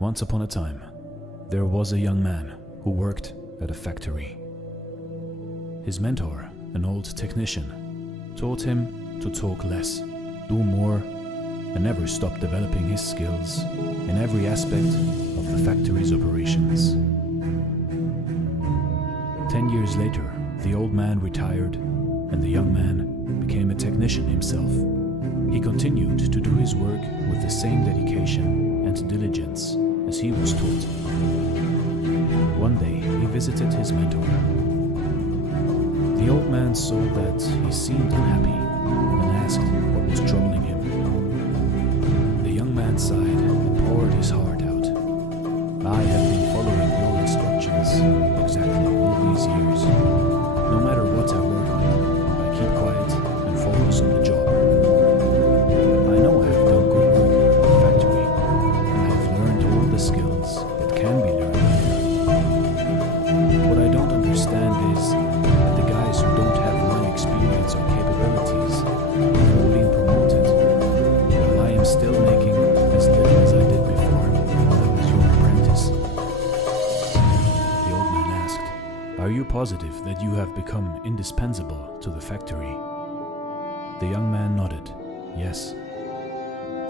Once upon a time, there was a young man who worked at a factory. His mentor, an old technician, taught him to talk less, do more, and never stop developing his skills in every aspect of the factory's operations. 10 years later, the old man retired and the young man became a technician himself. He continued to do his work with the same dedication and diligence as he was taught. One day, he visited his mentor. The old man saw that he seemed unhappy and asked what was troubling him. The young man sighed and poured his heart out. "I have been following your instructions exactly all these years. No matter what I work on, I keep quiet and focus on the job. I know I have done good work in the factory, and I have learned all the skills that can be learned. What I don't understand is that the guys who don't have my experience or capabilities have all been promoted, while I am still making as little as I did before when I was your apprentice." The old man asked, "Are you positive that you have become indispensable to the factory?" The young man nodded, "Yes."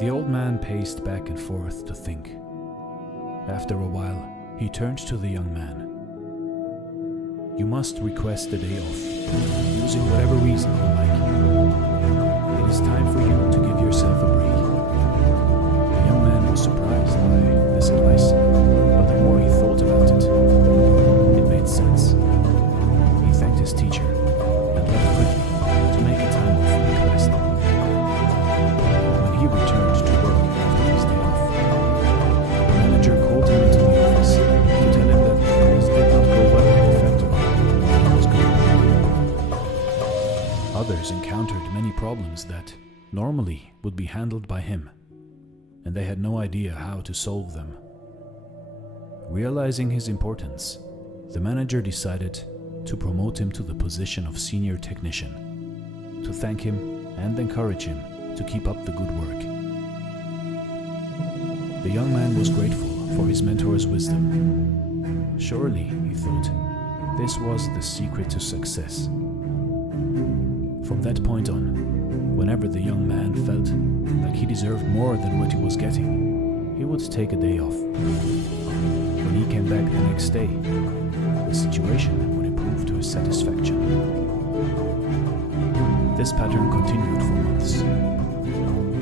The old man paced back and forth to think. After a while, he turned to the young man. "You must request a day off, using whatever reason you like. It is time for you to give yourself a break." The young man was surprised by this advice, but the more he thought about it, the more it made sense. He thanked his teacher and left quickly to make a time off and rest. When he returned to work after his day off, the manager called him into the office to tell him that things did not go well at the factory while he was gone. Others encountered many problems that normally would be handled by him, and they had no idea how to solve them. Realizing his importance, the manager decided to promote him to the position of senior technician, to thank him and encourage him to keep up the good work. The young man was grateful for his mentor's wisdom. Surely, he thought, this was the secret to success. From that point on, whenever the young man felt like he deserved more than what he was getting, he would take a day off. When he came back the next day, the situation would improve to his satisfaction. This pattern continued for months.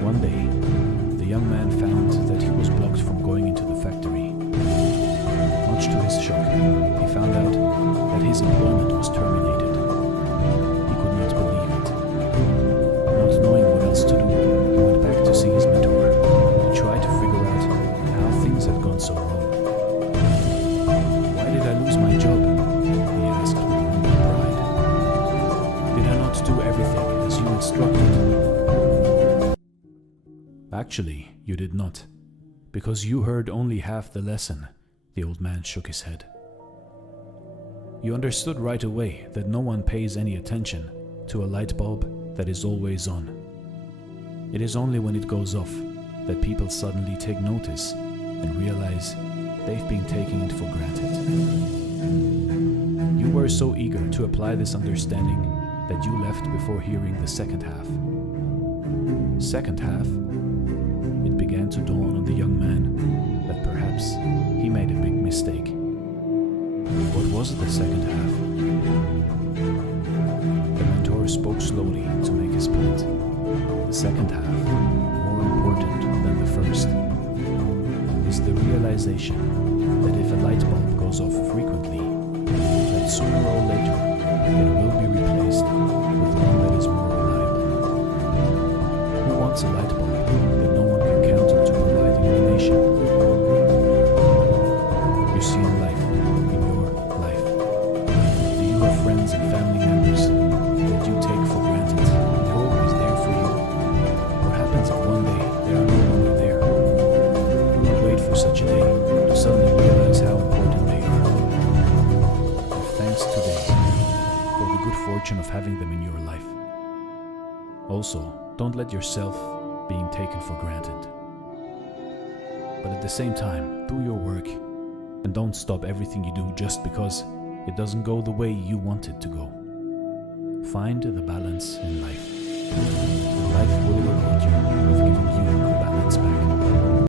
One day, the young man found that he was blocked from going into the factory. Much to his shock, he found out that his employment was terminated. He could not believe it. Not knowing what else to do, he went back to see his mentor and tried to figure out how things had gone so wrong. "Why did I lose my job?" he asked with humble pride. "Did I not do everything as you instructed?" "Actually, you did not, because you heard only half the lesson." The old man shook his head. "You understood right away that no one pays any attention to a light bulb that is always on. It is only when it goes off that people suddenly take notice and realize they've been taking it for granted. You were so eager to apply this understanding that you left before hearing the second half." Second half? It began to dawn on the young man that perhaps he made a big mistake. What was the second half? The mentor spoke slowly to make his point. The second half, more important than the first, is the realization that if a light bulb goes off frequently, that sooner or later it will be replaced with one that is more reliable. Who wants a light bulb that no one can count on to provide illumination? You see in life, in your life, do you have friends and family members that you take for granted and they're always there for you? What happens if one day they are no longer there? Do not wait for such a day to suddenly realize how important they are. Give thanks today for the good fortune of having them in your life. Also, don't let yourself being taken for granted. but at the same time, do your work and don't stop everything you do just because it doesn't go the way you want it to go. Find the balance in life.